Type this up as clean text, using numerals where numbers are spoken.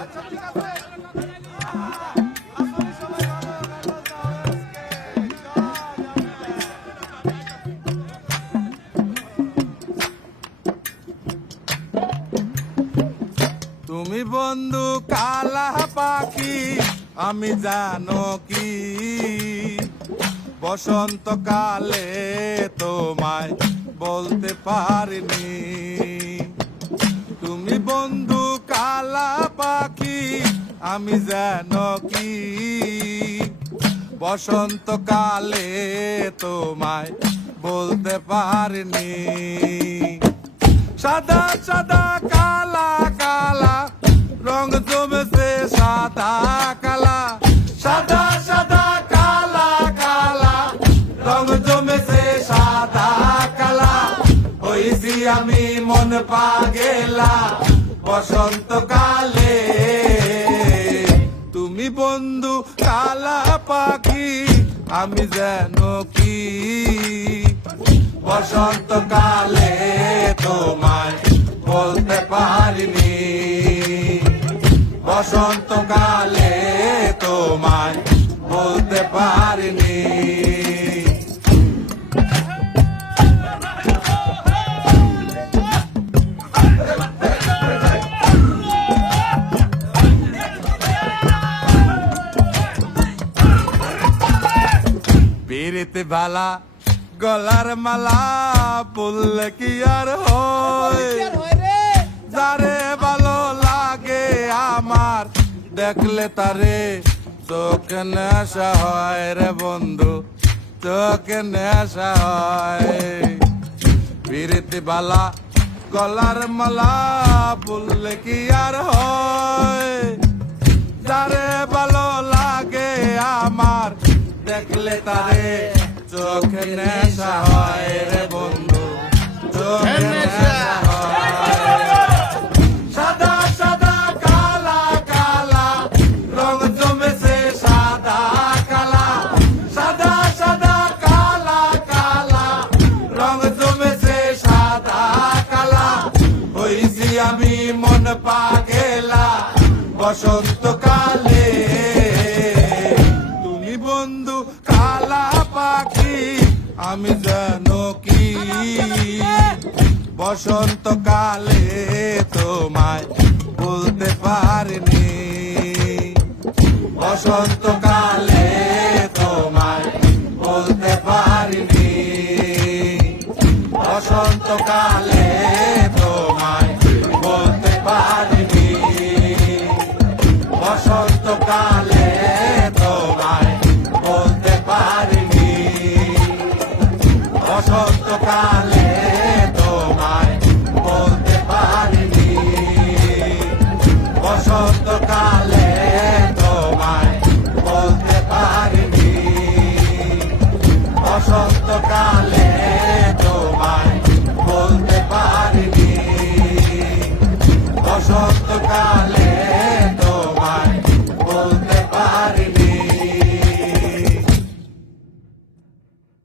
তুমি বন্ধু কালা পাখি আমি জানো কি বসন্তকালে তোমায় বলতে পারিনি। তুমি বন্ধু কালা পাখি আমি জানো কি বসন্তকালে তোমায় বলতে পারিনি। সাদা সাদা কালা কালা রং জমেছে সাদা কালা, সাদা সাদা কালা কালা রং জমেছে সাদা কালা। হইছি আমি মন পাগেলা বসন্তকালে। তুমি বন্ধু কালা পাখি আমি জানো কি বসন্তকালে তোমায় বলতে পারিনি। বসন্তকালে তোমায় বলতে পারিনি। পিরিতে ভালা গলার মালা বললে কি আর হয়, যারে ভালো লাগে আমার দেখলে তারে চোখে নেশা হয় রে বন্ধু, চোখে নেশা হয়। পিরিতি বালা গলার মালা বললে কি আর হয়, যারে ভালো লাগে আমার দেখলে তারে চোখে নেশা হয় রে বন্ধু, চোখে নেশা হয়। সাদা সাদা কালা কালা রং জমেছে সাদা কালা, সাদা সাদা কালা কালা রং জমেছে সাদা কালা। হইছি আমি মন পাগেলা বসন্তকালে। তুমি বন্ধু কালা পাখি আমি জানো কি বসন্তকালে তোমায় বলতে পারিনি। বসন্তকালে তোমায় বলতে পারিনি। বসন্তকালে তোমায় বলতে পারিনি। বসন্তকালে তোমায় বলতে পারিনি। বসন্তকালে তোমায় বলতে পারিনি। বসন্তকালে তোমায় বলতে পারিনি। বসন্তকালে তোমায় বলতে পারিনি। বসন্তকালে